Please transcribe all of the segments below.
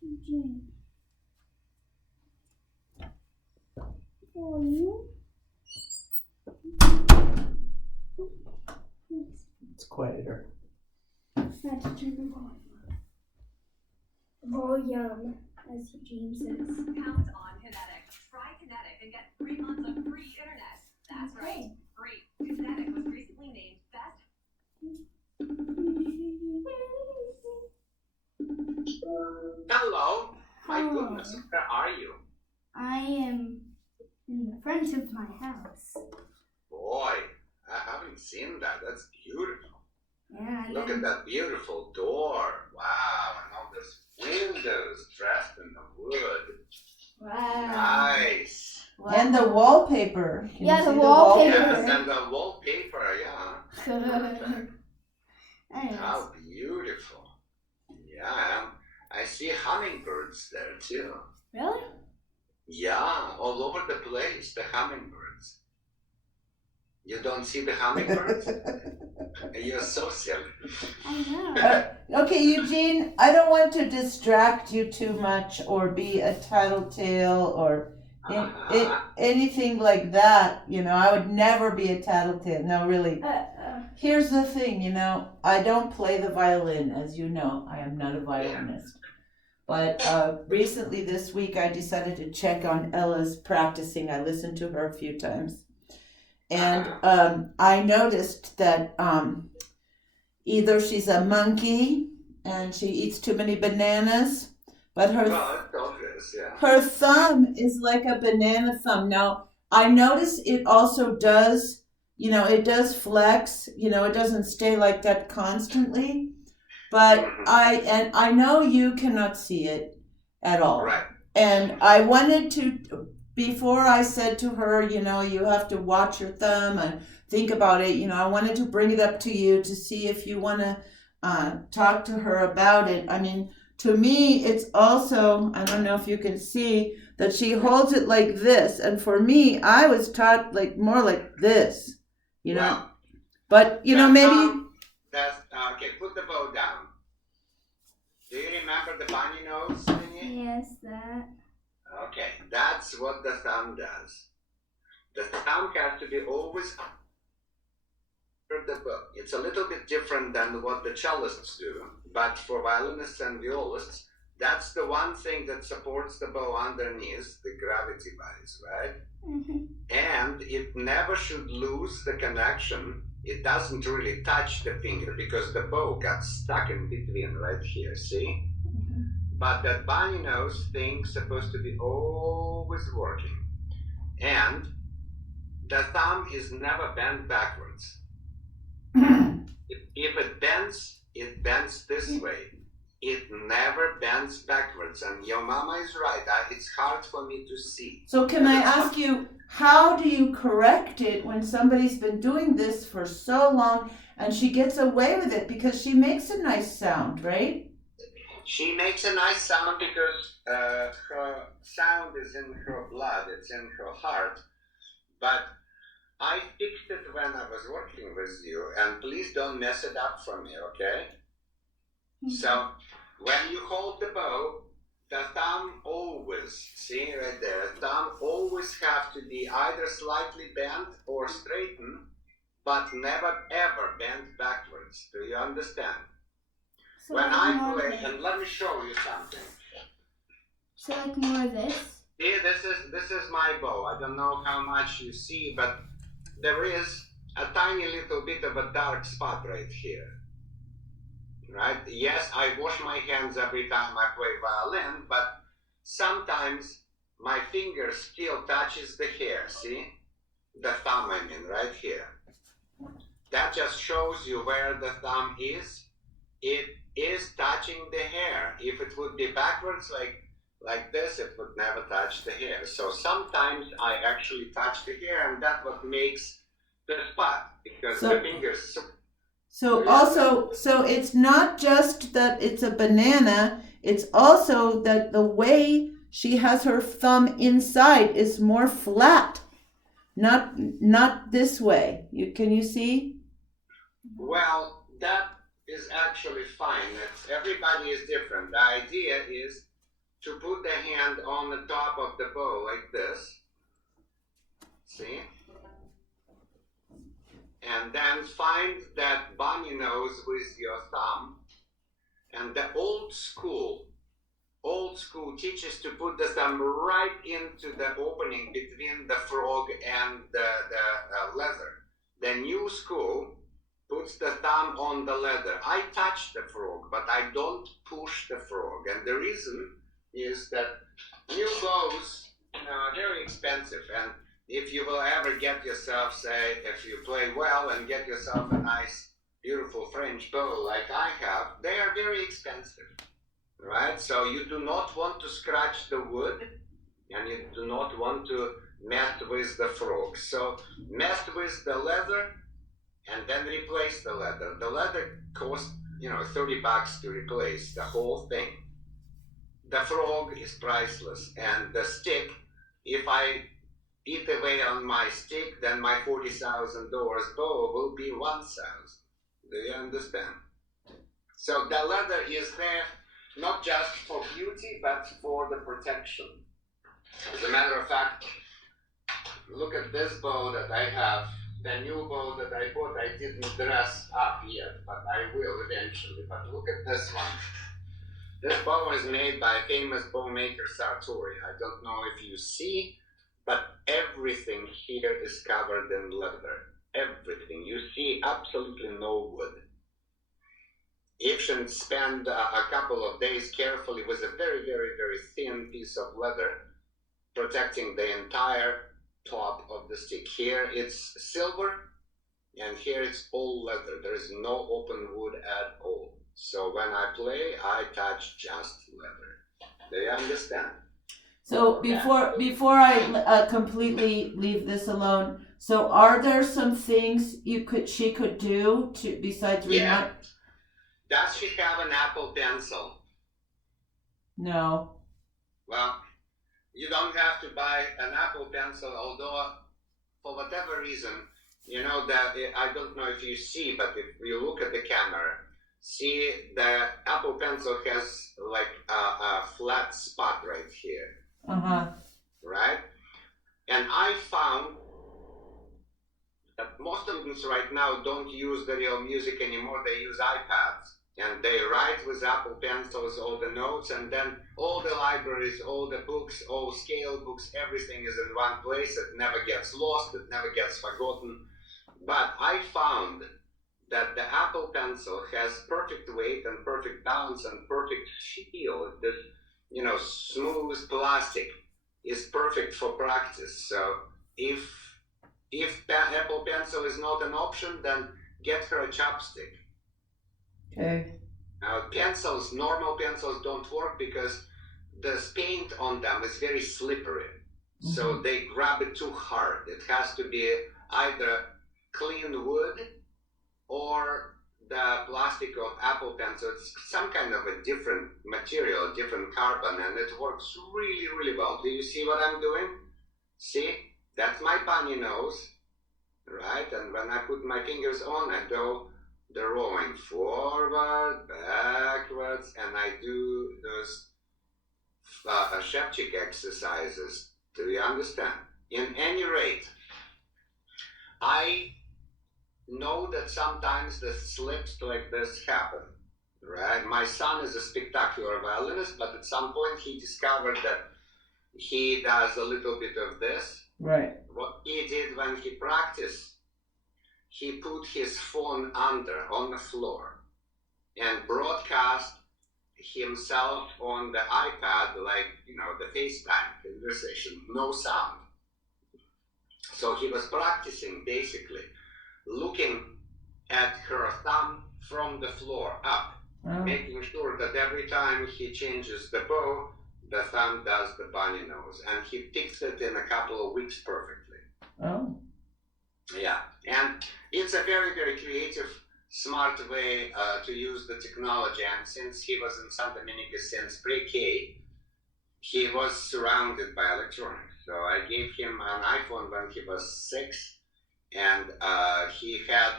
Eugene. For you. It's quieter. I had to turn the volume, as Eugene says. Pounds on Kinetic. Try Kinetic and get 3 months of free internet. That's right, free. Kinetic was recently named best. Hello. My goodness, where are you? I am in the front of my house. Boy, I haven't seen that. That's beautiful. Yeah. Look at that beautiful door. Wow, and all those windows dressed in the wood. Wow. Nice. Wow. And the wallpaper. Can Yeah, you the see wallpaper. Yes, and the wallpaper, yeah. Anyways. How beautiful. Yeah, I see hummingbirds there too. Really? Yeah, all over the place, the hummingbirds. You don't see the hummingbirds? You're so silly. I know. Okay, Eugene, I don't want to distract you too much or be a tattletale or anything like that. You know, I would never be a tattletale. No, really. Here's the thing, you know, I don't play the violin, as you know. I am not a violinist. But recently this week I decided to check on Ella's practicing. I listened to her a few times. And I noticed that either she's a monkey and she eats too many bananas, but her thumb is like a banana thumb. Now, I notice it also does, you know, it does flex, you know, it doesn't stay like that constantly. But I know you cannot see it at all. Right. And I wanted to, before I said to her, you know, you have to watch your thumb and think about it, you know, I wanted to bring it up to you to see if you want to talk to her about it. I mean, to me, it's also, I don't know if you can see, that she holds it like this. And for me, I was taught like more like this, you know. Well, but, you know, maybe... That's, okay, put the bow down. Do you remember the bunny nose thingy? Yes, that. Okay, that's what the thumb does. The thumb has to be always under the bow. It's a little bit different than what the cellists do, but for violinists and violists, that's the one thing that supports the bow underneath, the gravity vise, right? Mm-hmm. And it never should lose the connection. It doesn't really touch the finger because the bow got stuck in between right here, see? Mm-hmm. But that bunny nose thing's supposed to be always working. And the thumb is never bent backwards. If it bends this way. It never bends backwards. And your mama is right. It's hard for me to see. So can I ask you, how do you correct it when somebody's been doing this for so long and she gets away with it because she makes a nice sound, right? She makes a nice sound because her sound is in her blood, it's in her heart. But I fixed it when I was working with you, and please don't mess it up for me, okay? Mm-hmm. So when you hold the bow, the thumb always, see right there, thumb always have to be either slightly bent or straightened, but never ever bent backwards. Do you understand? So when I play, and let me show you something. So like more of this? See, this is my bow. I don't know how much you see, but there is a tiny little bit of a dark spot right here. Right? Yes, I wash my hands every time I play violin, but sometimes my finger still touches the hair, see? The thumb, I mean, right here. That just shows you where the thumb is. It is touching the hair. If it would be backwards like this, it would never touch the hair. So sometimes I actually touch the hair, and that's what makes the spot, because the fingers... So it's not just that it's a banana, it's also that the way she has her thumb inside is more flat. Not this way. Can you see? Well, that is actually fine. Everybody is different. The idea is to put the hand on the top of the bow like this. See? And then find that bunny nose with your thumb. And the old school teaches to put the thumb right into the opening between the frog and the leather. The new school puts the thumb on the leather. I touch the frog, but I don't push the frog. And the reason is that new bows are very expensive. And if you will ever get yourself, say, if you play well and get yourself a nice, beautiful French bow like I have, they are very expensive, right? So you do not want to scratch the wood, and you do not want to mess with the frog. So mess with the leather, and then replace the leather. The leather costs, $30 to replace the whole thing. The frog is priceless, and the stick, if I eat away on my stick, then my $40,000 bow will be $1,000. Do you understand? So the leather is there not just for beauty, but for the protection. As a matter of fact, look at this bow that I have. The new bow that I bought, I didn't dress up yet, but I will eventually. But look at this one. This bow is made by a famous bow maker, Sartori. I don't know if you see, but everything here is covered in leather. Everything. You see absolutely no wood. Ifshin spent a couple of days carefully with a very, very, very thin piece of leather, protecting the entire top of the stick. Here it's silver, and here it's all leather. There is no open wood at all. So when I play, I touch just leather. Do you understand? So before I completely leave this alone, so are there some things she could do to besides Yeah. Does she have an Apple Pencil? No. Well, you don't have to buy an Apple Pencil, although for whatever reason, that I don't know if you see, but if you look at the camera, see the Apple Pencil has like a flat spot right here. Right? And I found that most students right now don't use the real music anymore. They use iPads, and they write with Apple Pencils all the notes, and then all the libraries, all the books, all scale books, everything is in one place. It never gets lost, it never gets forgotten. But I found that the Apple Pencil has perfect weight and perfect balance and perfect feel. This, smooth plastic is perfect for practice. So if the Apple Pencil is not an option, then get her a chopstick. Okay. Now normal pencils don't work because the paint on them is very slippery. So they grab it too hard. It has to be either clean wood or the plastic of Apple Pencil. It's some kind of a different material, different carbon, and it works really, really well. Do you see what I'm doing? See? That's my bunny nose, right? And when I put my fingers on, I go the rolling forward, backwards, and I do those Shevchik exercises. Do you understand? In any rate, I know that sometimes the slips like this happen, right? My son is a spectacular violinist, but at some point he discovered that he does a little bit of this. Right. What he did when he practiced, he put his phone on the floor and broadcast himself on the iPad, like, the FaceTime conversation, no sound. So he was practicing basically looking at her thumb from the floor up, making sure that every time he changes the bow, the thumb does the bunny nose, and he fixed it in a couple of weeks perfectly. Oh. Yeah, and it's a very, very creative, smart way to use the technology. And since he was in Santa Monica since pre-K, he was surrounded by electronics. So I gave him an iPhone when he was 6, and he had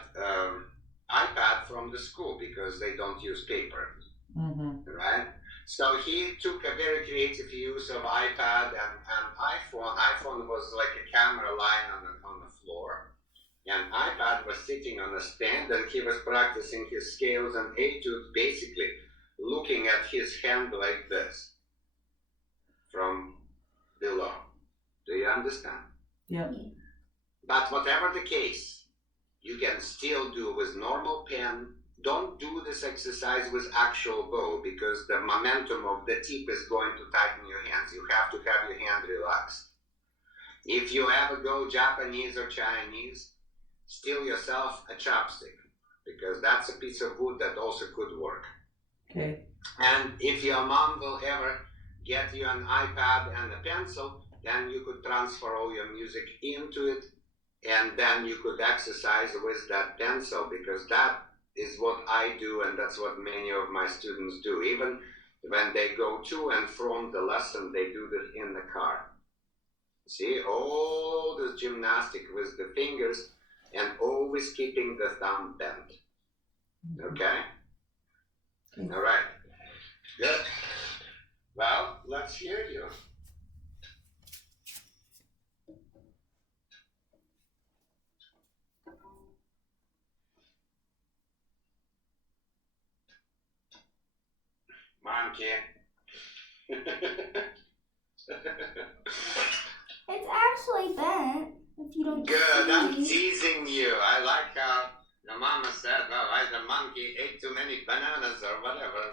iPad from the school because they don't use paper, right? So he took a very creative use of iPad and iPhone. iPhone was like a camera line on the floor, and iPad was sitting on a stand, and he was practicing his scales and etudes, basically looking at his hand like this from below. Do you understand? Yep. But whatever the case, you can still do with normal pen. Don't do this exercise with actual bow because the momentum of the tip is going to tighten your hands. You have to have your hand relaxed. If you ever go Japanese or Chinese, steal yourself a chopstick because that's a piece of wood that also could work. Okay. And if your mom will ever get you an iPad and a pencil, then you could transfer all your music into it, and then you could exercise with that pencil because that is what I do, and that's what many of my students do. Even when they go to and from the lesson, they do this in the car. See, all this gymnastic with the fingers and always keeping the thumb bent. Okay? All right. Good. Well, let's hear you. Monkey. It's actually bent. If you don't Good, I'm see. teasing you. I like how the mama said, oh, the monkey ate too many bananas or whatever.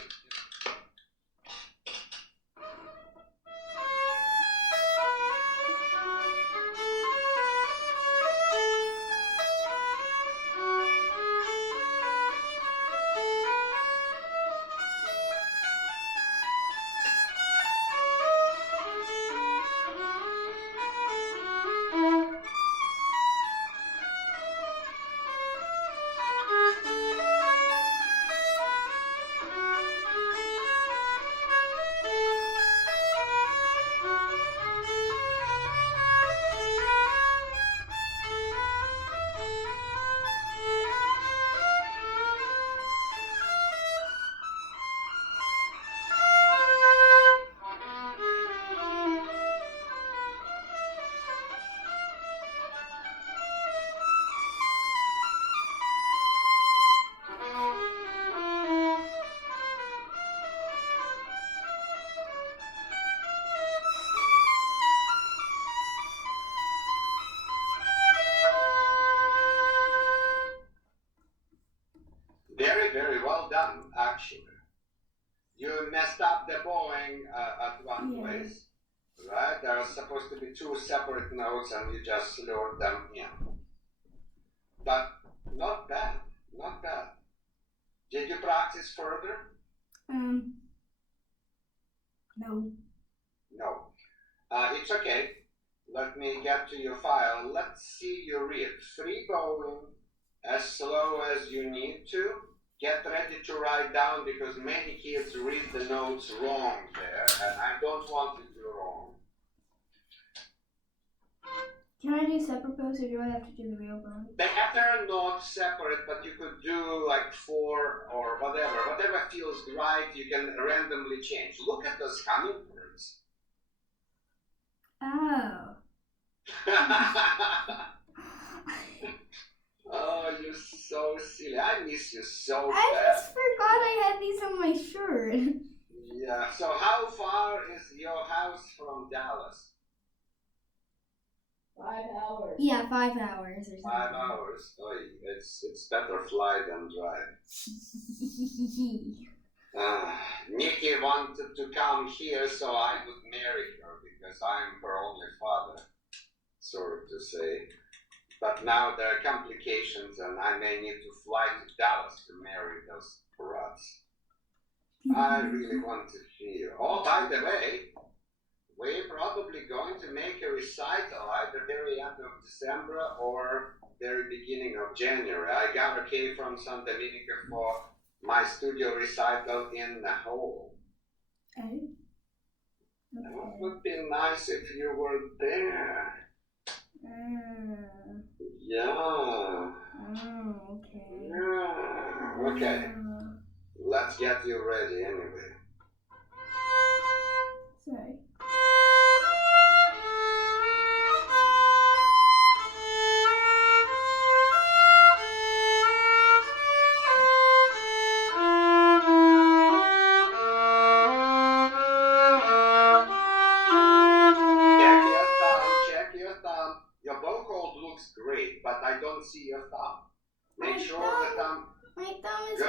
Very, very well done, actually. You messed up the bowing at one place, right? There are supposed to be two separate notes and you just lured them in. But not bad, not bad. Did you practice further? No. No. It's okay. Let me get to your file. Let's see you read. Free bowing as slow as you need to. Get ready to write down because many kids read the notes wrong there, and I don't want you to do wrong. Can I do separate bows or do I have to do the real bow? They're not separate, but you could do like 4 or whatever. Whatever feels right, you can randomly change. Look at those hummingbirds. Oh. Oh, you're so silly. I miss you so I bad. just forgot I had these on my shirt. Yeah, so how far is your house from Dallas? 5 hours. Yeah, 5 hours or something. 5 hours. Oh, it's better fly than drive. Nikki wanted to come here so I would marry her because I'm her only father, sort of to say. But now there are complications and I may need to fly to Dallas to marry those brats. I really want to see you. Oh, by the way, we're probably going to make a recital either very end of December or very beginning of January. I got okay from San Dominica for my studio recital in the hall. Oh. It would be nice if you were there. Yeah. Oh, okay. Okay, let's get you ready anyway. Sorry. Check your thumb. Your bow hold looks great, but I don't see your thumb. Make sure the thumb. My thumb is Good.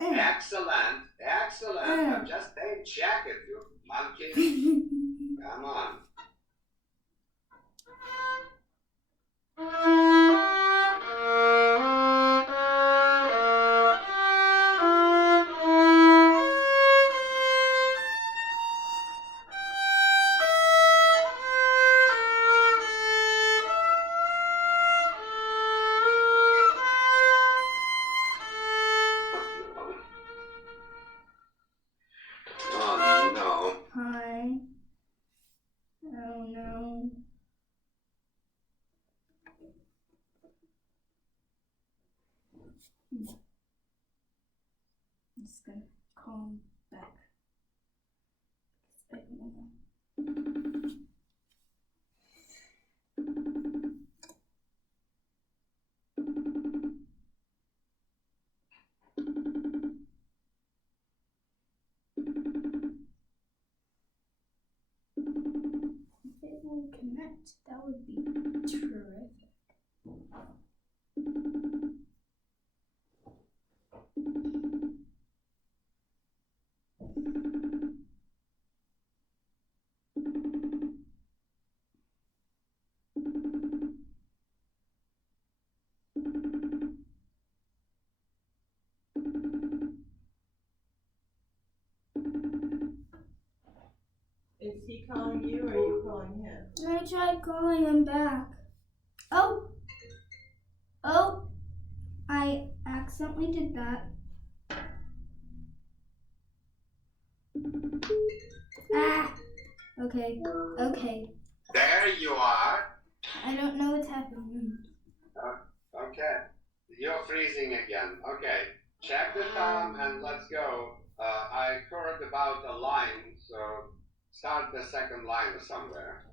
bent. Excellent, excellent. Just check it, you monkey. Come on. Oh no. Hi. Oh no. I'm just gonna call him back. I don't know. If it will connect, that would be terrific. Is he calling you or are you calling him? I tried calling him back. Oh! I accidentally did that. Ah! Okay. There you are. I don't know what's happening. Okay. You're freezing again. Okay. Check the thumb and let's go. I heard about a line, so start the second line somewhere.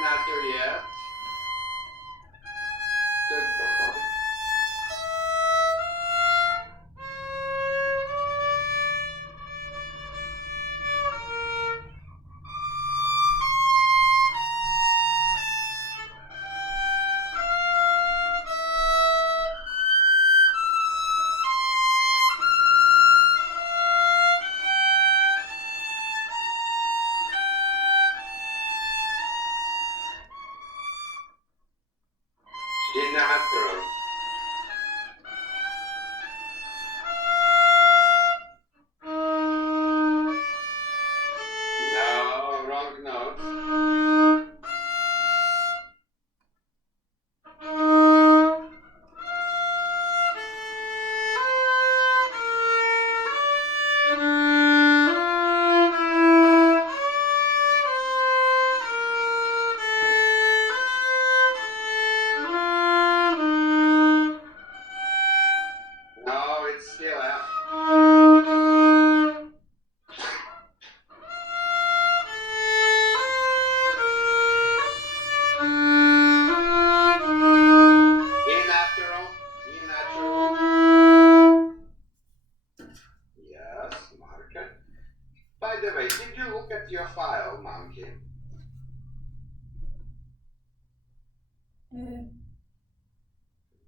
Natural, yes. Good boy. Natural. No, wrong note. No, it's still F. E natural. E natural. Yes, mark it. By the way, did you look at your file, monkey?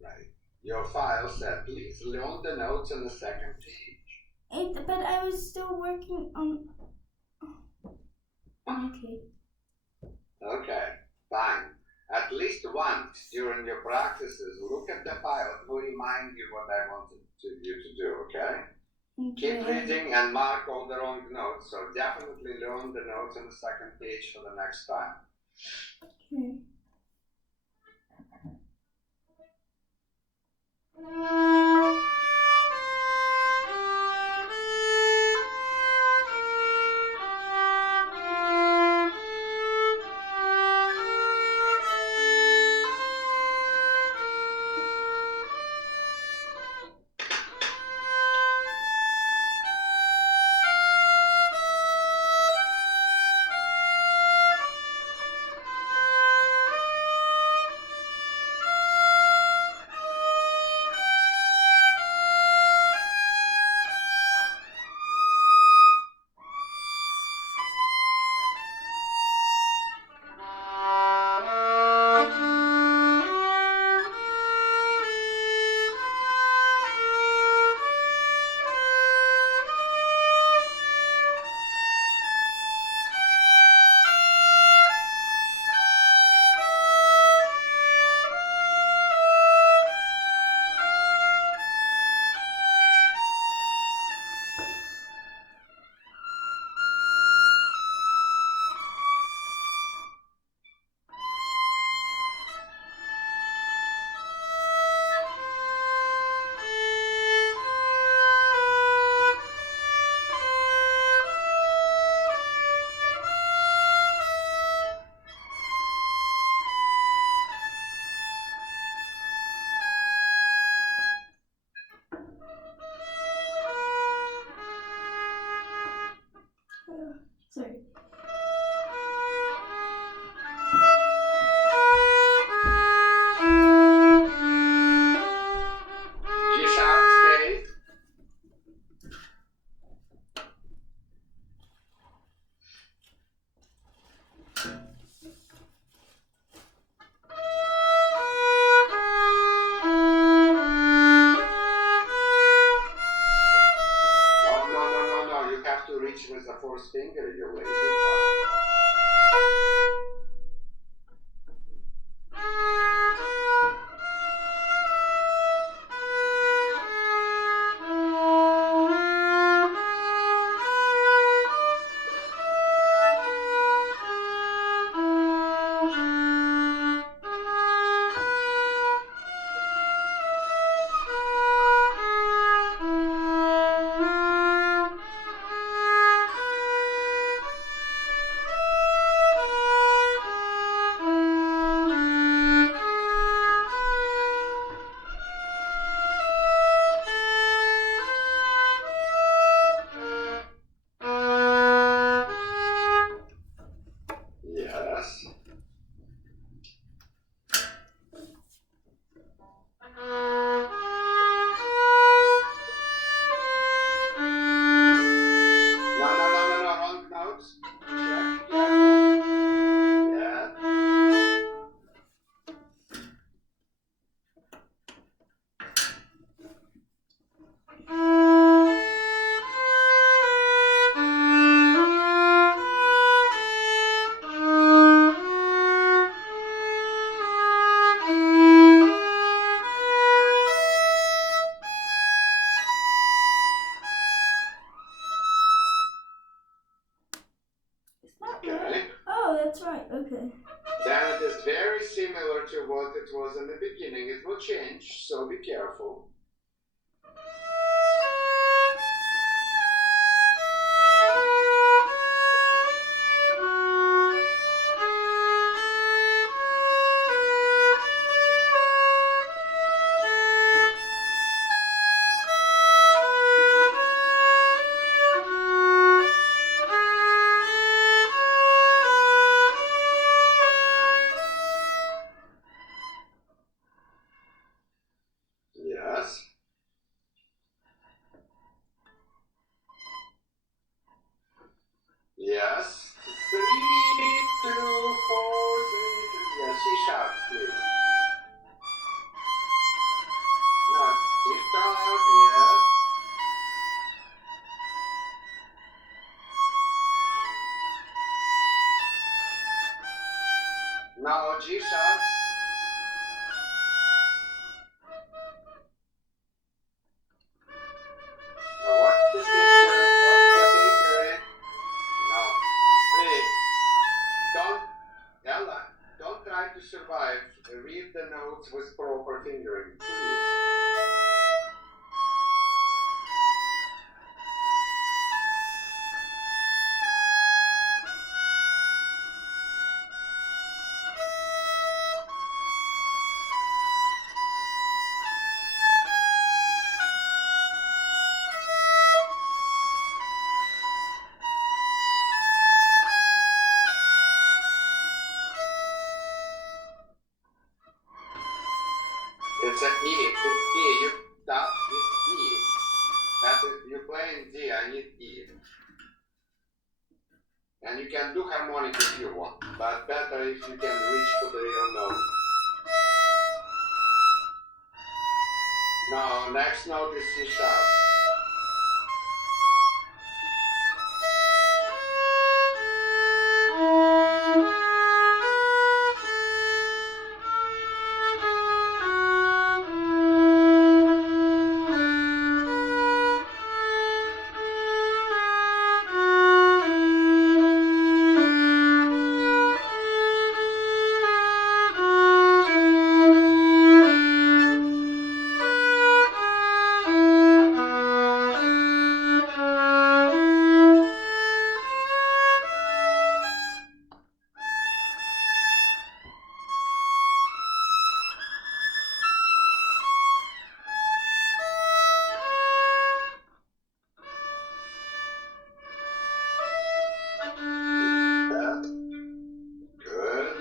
Right. Your file said, please learn the notes on the second page. But I was still working on. Okay. Okay, fine. at least once during your practices, look at the file to remind you what I wanted you to do, okay? Keep reading and mark all the wrong notes, so definitely learn the notes on the second page for the next time. Okay. Sorry. G sharp space. No. You have to reach with the fourth finger, you lazy child. Yes. No, wrong notes. Check, careful. Yeah. It's not Okay. right. Oh, that's right. Okay. Then it is very similar to what it was in the beginning. It will change, so be careful. Yes. Yes. 3, 2, 4, 3, 2. Yes, C sharp, please. No, C sharp, yes. Now G sharp. What's the picture? What's the picture? No. Please, don't, Ella, don't try to survive. Read the notes with proper fingering, please. It's an E. It's E. You stop. It's E. That is, you play in D. I need E. And you can do harmonic if you want, but better if you can reach to the real note. No, next note is C sharp. Good.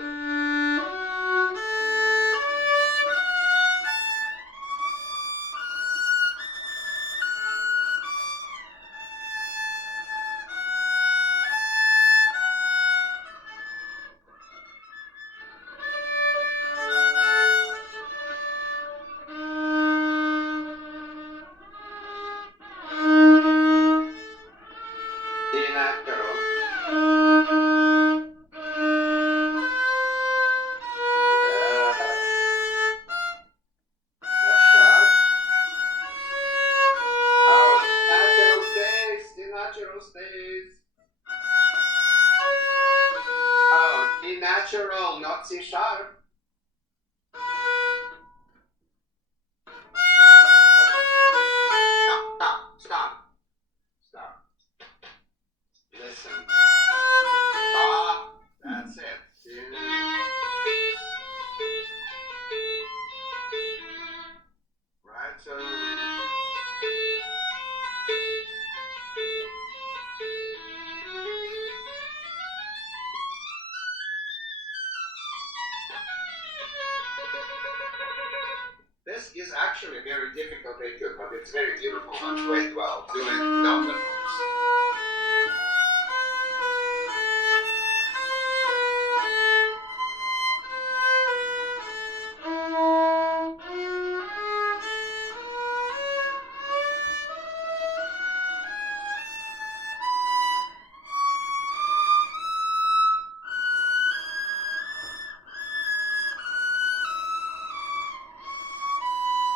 E natural. F sharp. Oh, natural stays. D natural stays. Oh, D natural, not C sharp. Stop. Stop. Listen. Stop. That's it. Right, so. This is actually a very difficult etude, but it's very beautiful and played well. Doing down the notes.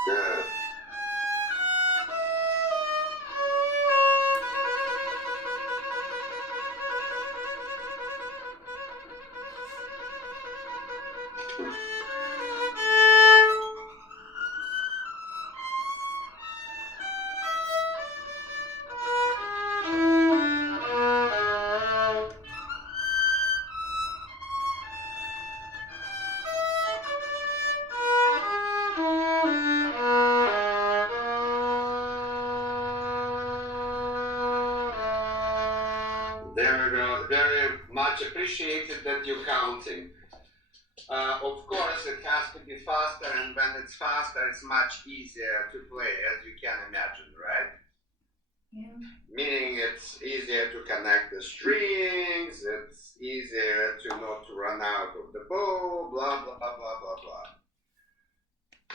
Good. There we go. Very much appreciated that you're counting. Of course, it has to be faster, and when it's faster, it's much easier to play, as you can imagine, right? Yeah. Meaning it's easier to connect the strings, it's easier to not run out of the bow, blah, blah, blah, blah, blah, blah.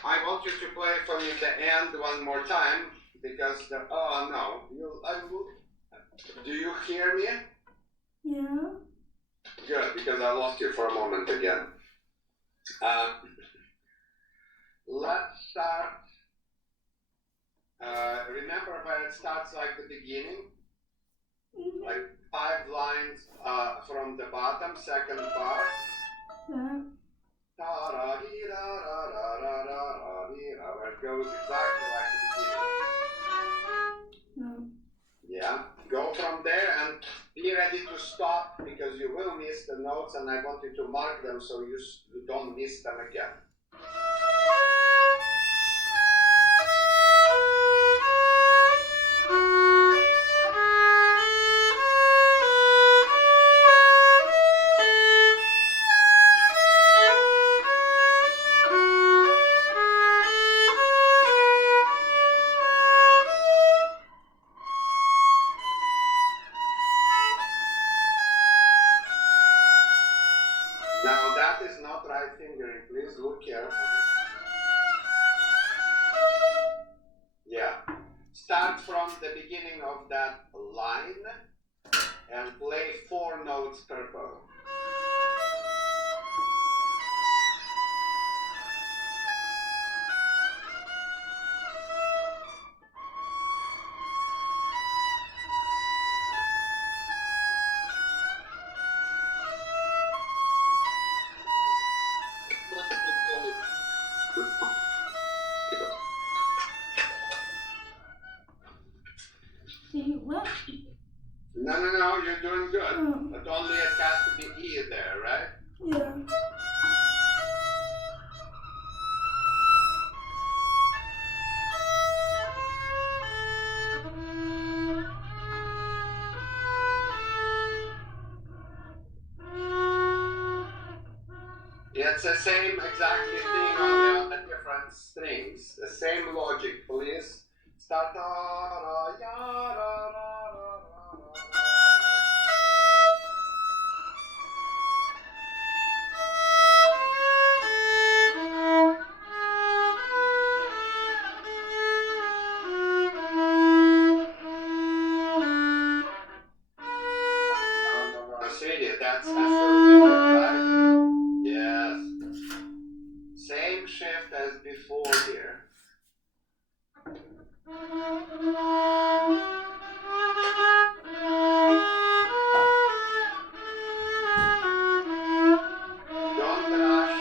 I want you to play for me the end one more time, because the, oh no, do you hear me? Yeah. Good, because I lost you for a moment again. Let's start. Remember where it starts like the beginning? Like 5 lines from the bottom, second bar. Yeah. Where it goes exactly like the beginning. No. Yeah. Go from there and be ready to stop because you will miss the notes and I want you to mark them so you don't miss them again. Now that is not right fingering, please look carefully. Yeah. Start from the beginning of that line and play 4 notes per bow. Say what? No, you're doing good. Oh. But only it has to be E there, right? Yeah. It's the same exactly thing only on the different strings. The same logic, please. Start. No, sweetie, that's your finger, right? Yes. Same shift as before here. Don't rush,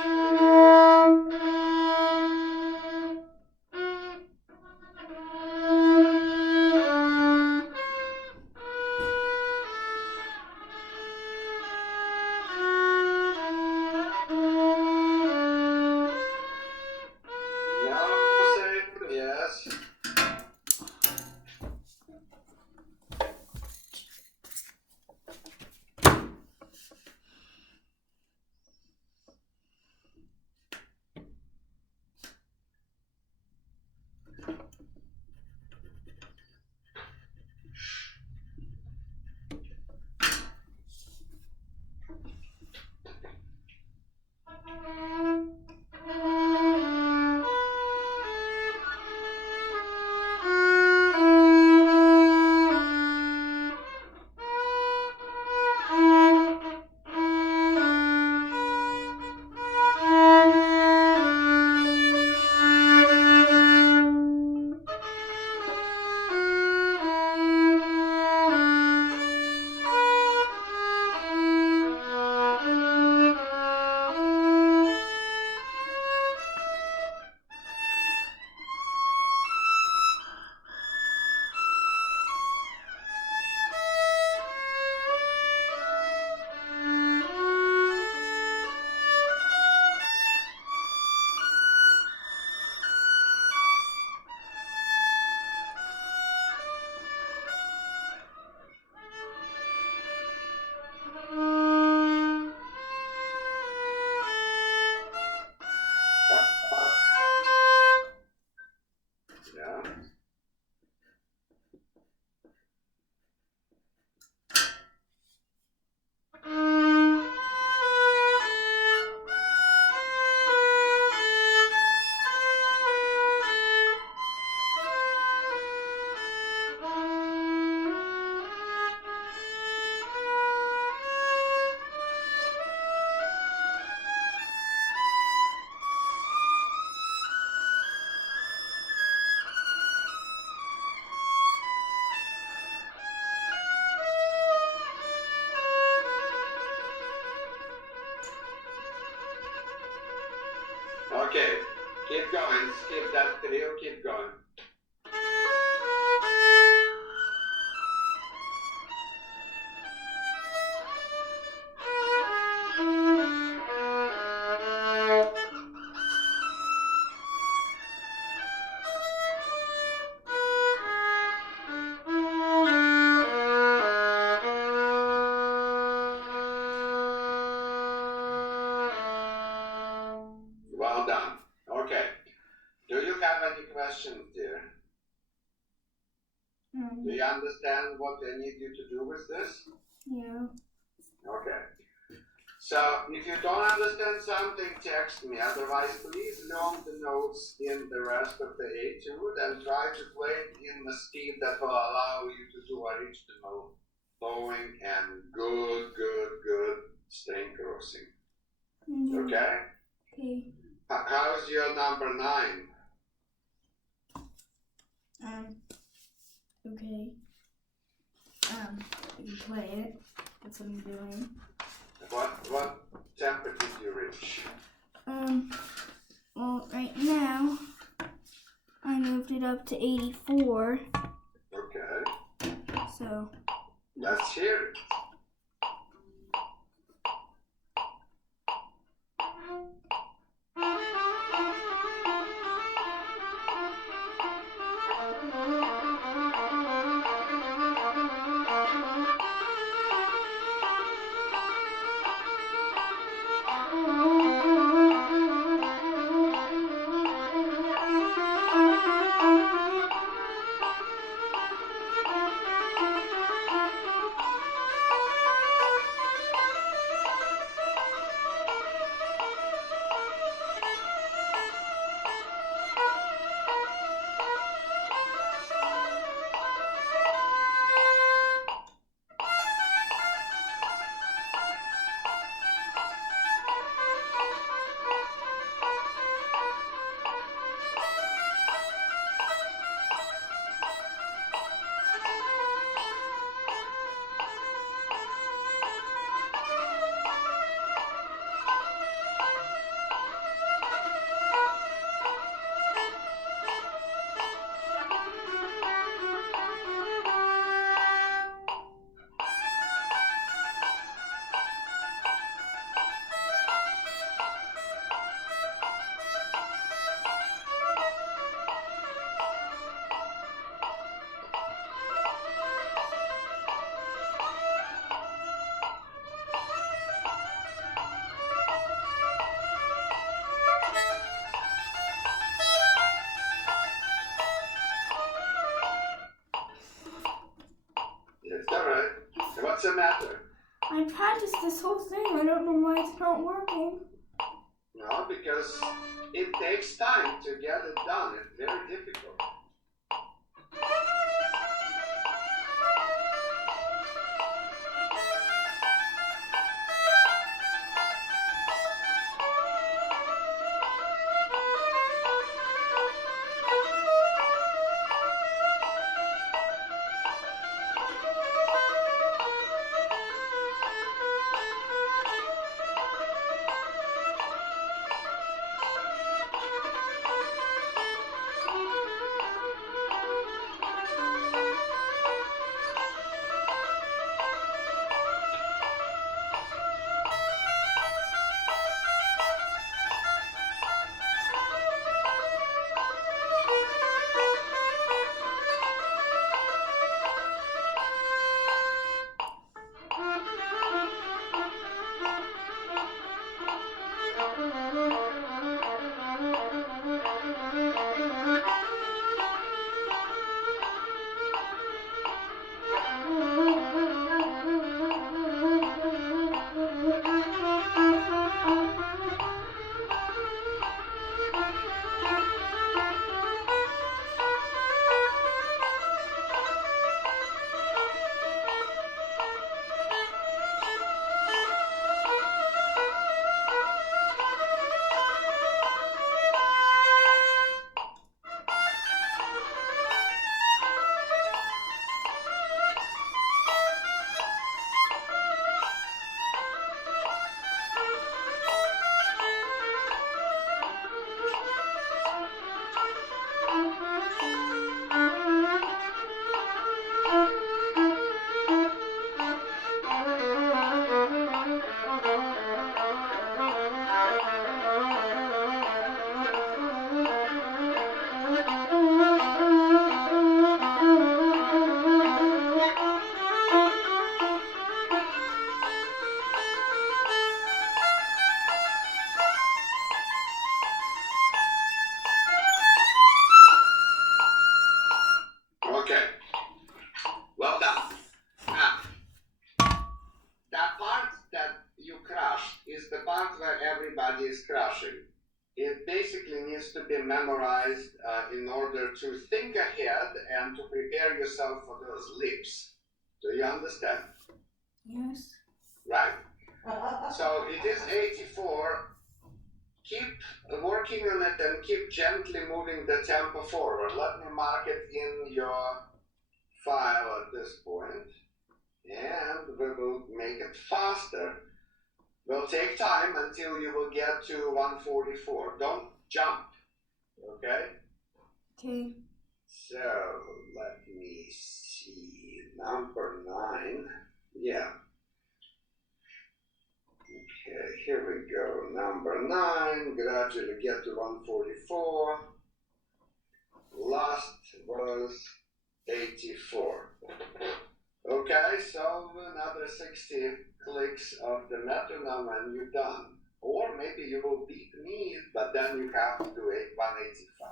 Okay, keep going. Skip that trio. Keep going. Well done. Okay. Do you have any questions, dear? Do you understand what I need you to do with this? Yeah. Okay. So if you don't understand something, text me. Otherwise, please learn the notes in the rest of the etude and try to play it in the speed that will allow you to do original flowing and good string crossing. Okay? Okay. How's your number 9? Okay. You can play it. That's what I'm doing. What tempo did you reach? Well, right now, I moved it up to 84, Okay. so. Let's hear it. It's alright. What's the matter? I practiced this whole thing. I don't know why it's not working. No, because it takes time to get it done. It's very difficult. the part where everybody is crushing. It basically needs to be memorized in order to think ahead and to prepare yourself for those leaps. Do you understand? Yes. Right. So it is 84. Keep working on it and keep gently moving the tempo forward. Let me mark it in your file at this point, and we will make it faster. Will take time until you will get to 144. Don't jump, okay? Okay. So let me see, number 9. Yeah. Okay, here we go. Number 9, gradually get to 144. Last was 84. Okay, so another 60 clicks of the metronome and you're done. Or maybe you will beat me, but then you have to do 185.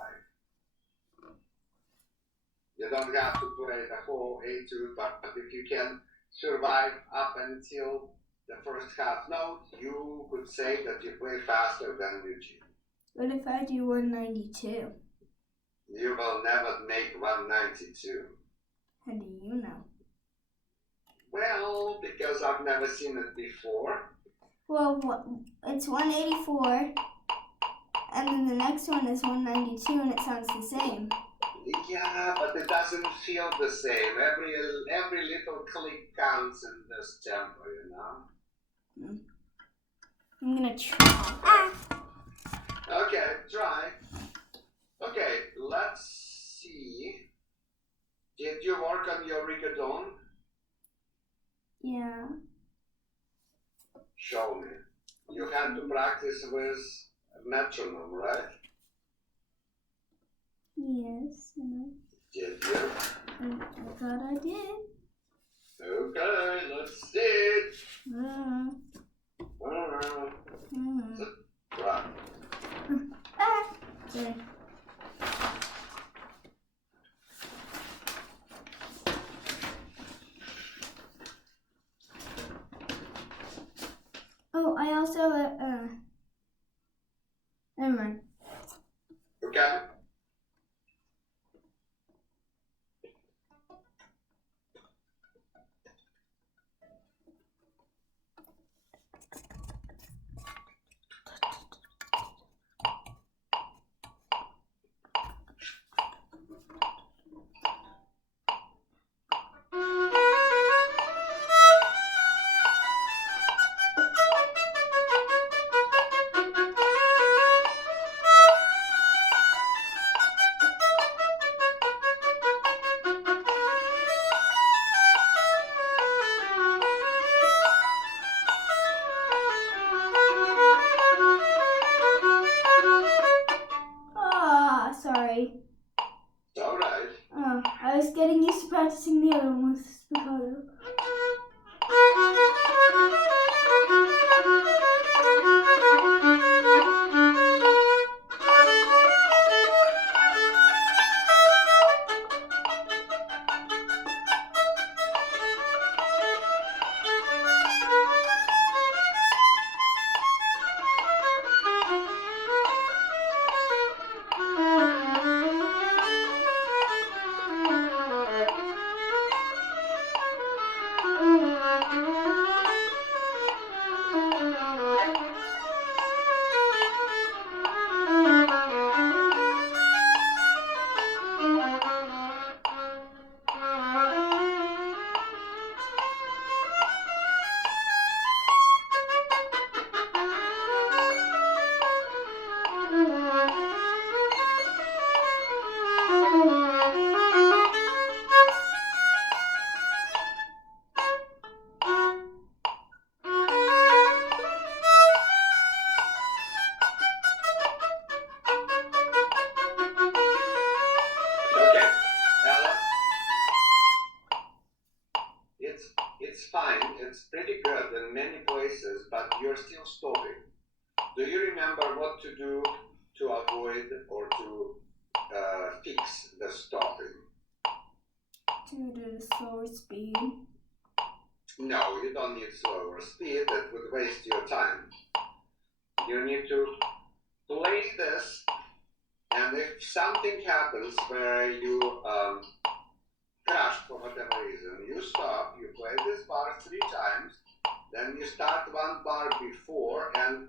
You don't have to play the whole etude, but if you can survive up until the first half note, you could say that you play faster than Eugene. What if I do 192? You will never make 192. How do you know? Well, because I've never seen it before. Well, it's 184, and then the next one is 192, and it sounds the same. Yeah, but it doesn't feel the same. Every little click counts in this tempo, you know? I'm gonna try. Okay, try. Okay, let's see. Did you work on your rigodon? Yeah. Show me. You had to practice with metronome, right? Yes. Did you? I thought I did. Okay, let's see it. Uh, Right. Sorry. Oh, I also never mind. Okay. Sorry. It's all right. Oh, I was getting used to practicing the other one with spiccato. Okay. Ella? It's fine. It's pretty good in many places, but you're still stopping. Do you remember what to do to avoid or to fix the stopping? To do the slower speed. No, you don't need slower speed. That would waste your time. you need to play this, and if something happens where you crash for whatever reason, you stop, you play this bar 3 times, then you start one bar before and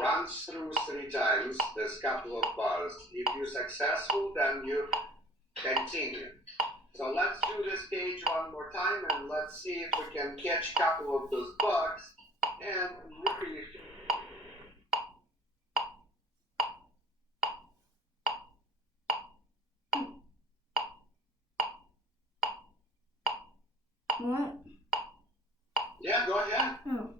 run through 3 times this couple of bars. If you're successful, then you continue. So let's do this page one more time and let's see if we can catch a couple of those bugs and really. What? Yeah, go ahead. Oh.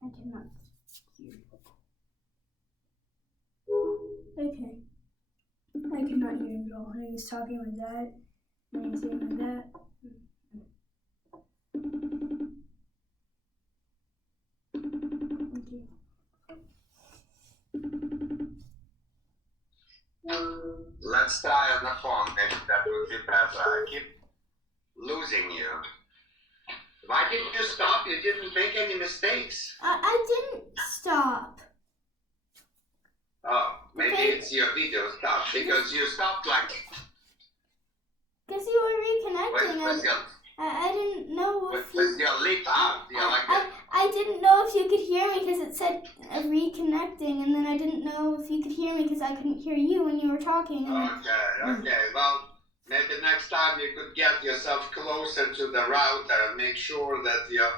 I cannot hear. Okay. I cannot hear him at all. He was talking like that, and he was saying like that. Okay. Let's try on the phone, maybe that would be better. I keep losing you. Why didn't you stop? You didn't make any mistakes. I didn't stop. Oh, maybe Okay. it's your video stopped because you stopped like Because you were reconnecting. with your, I didn't know if you... with your lip out. You're like that. I didn't know if you could hear me because it said reconnecting, and then I didn't know if you could hear me because I couldn't hear you when you were talking. And Okay. Well, maybe next time you could get yourself closer to the router and make sure that your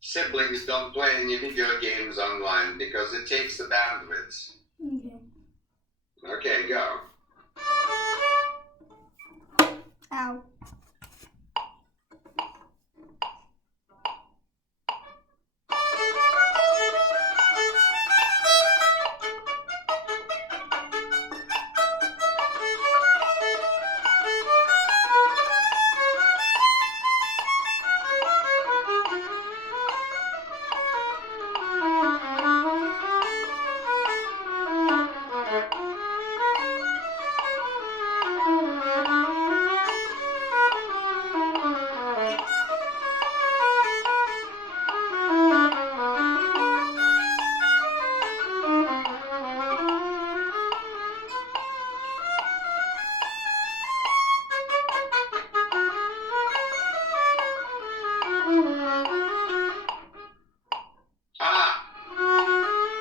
siblings don't play any video games online because it takes the bandwidth. Okay. Okay, go. Ow.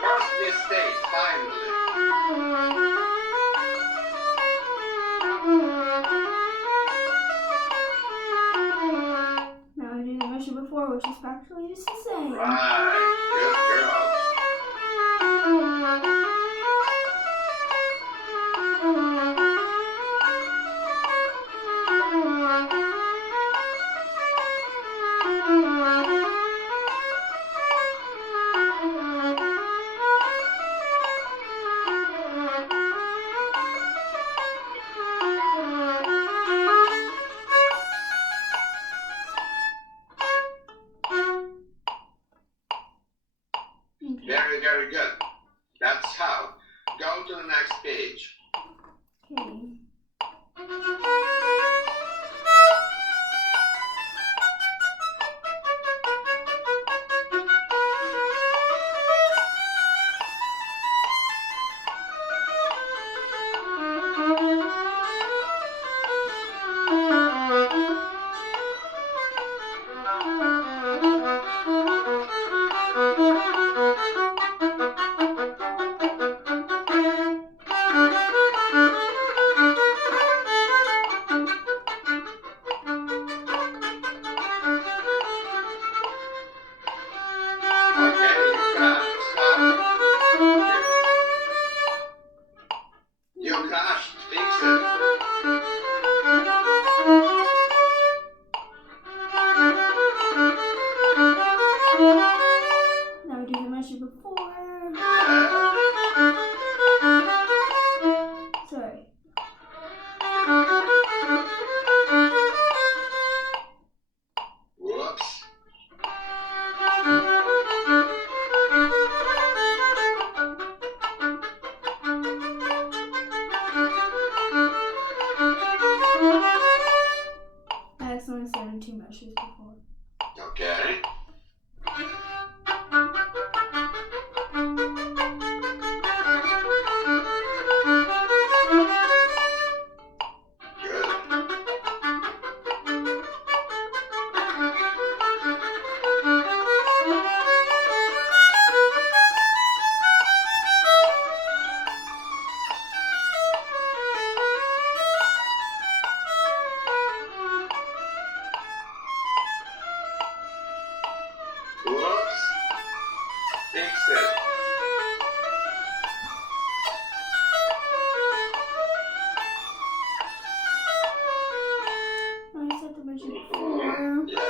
First mistake, finally. No, I didn't rush it before, which is practically just the same. Right, good girl. Okay. Very, very good. That's how. Go to the next page. Okay. Okay. Good. Whoops. Fix it. I set the measure 4. Yes.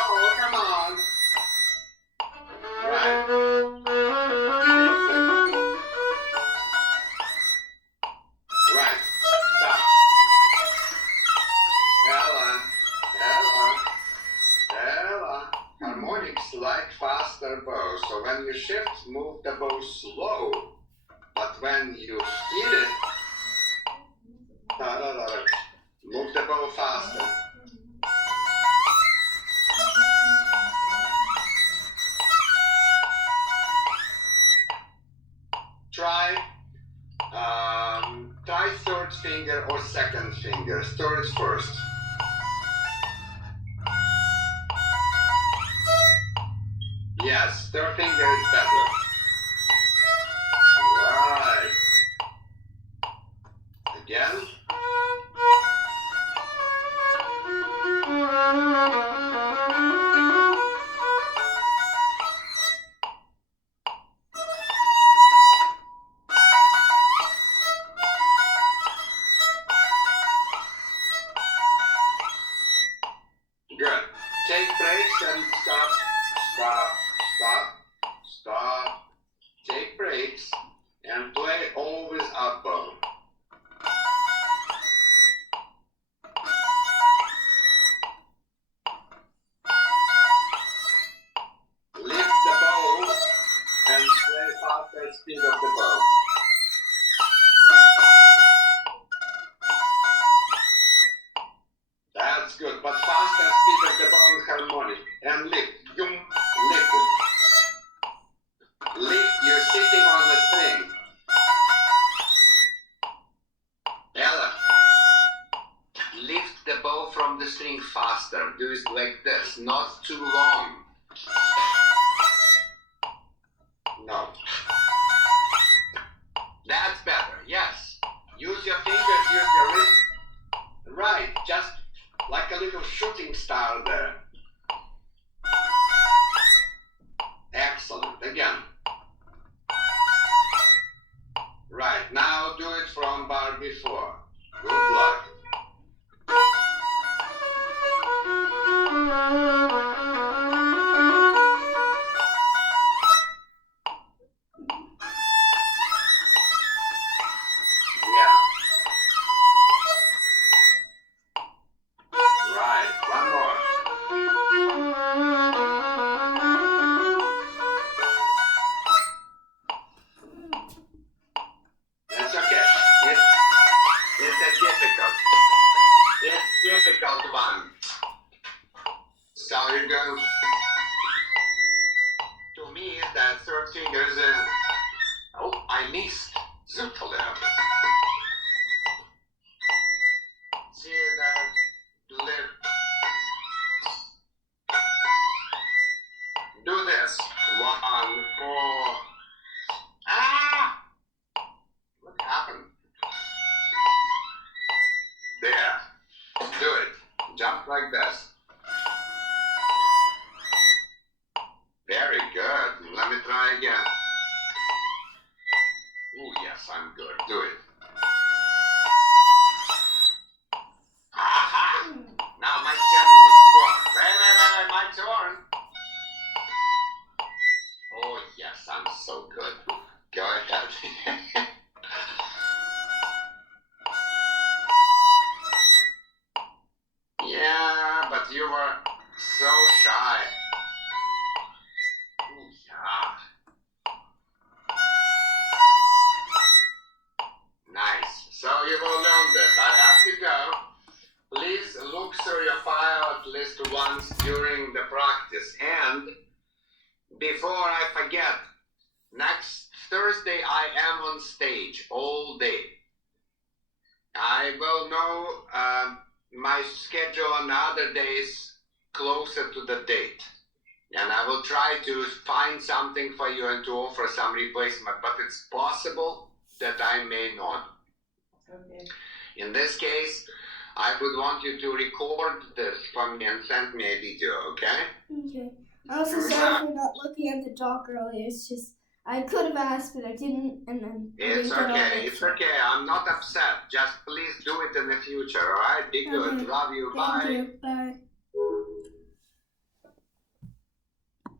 Oh, come on. Right. Right. Stop. Ella. Harmonics like faster bows. So when you shift, move the bow slow. But when you hit it, move the bow faster. Try third finger or second finger. Third first. Yes, third finger is better. Right. Again. Good. Take breaks and stop. Take breaks and play always up bow. Lift the bow and play faster speed of the bow. That's good, but faster speed of the bow and harmonic. And lift. Lift it. Lift, you're sitting on the string. Ella, lift the bow from the string faster. Do it like this, not too long. No. That's better, yes. Use your fingers, use your wrist. Right, just like a little shooting star there. Excellent, again. Right, now do it from bar before. Good luck. Yeah. Right, one more. That's okay. just like this. Very good. Let me try again. Oh, yes, I'm good. Do it. Aha! Now my chance to score. Wait, my turn. Oh, yes, I'm so good. Go ahead. Yeah, but you were so shy. Ooh, yeah. Nice. So you will learn this. I have to go. Please look through your file at least once during the practice. And before I forget, next Thursday I am on stage all day. I will know my schedule on other days closer to the date. And I will try to find something for you and to offer some replacement, but it's possible that I may not. Okay. In this case, I would want you to record this for me and send me a video, okay? Okay. I'm also sorry for not looking at the doc earlier. It's just I could have asked, but I didn't, and then I It's didn't get on okay, it. it's okay. I'm not upset. Just please do it in the future, alright? Be good. Okay. Love you. Thank Bye. you. Bye.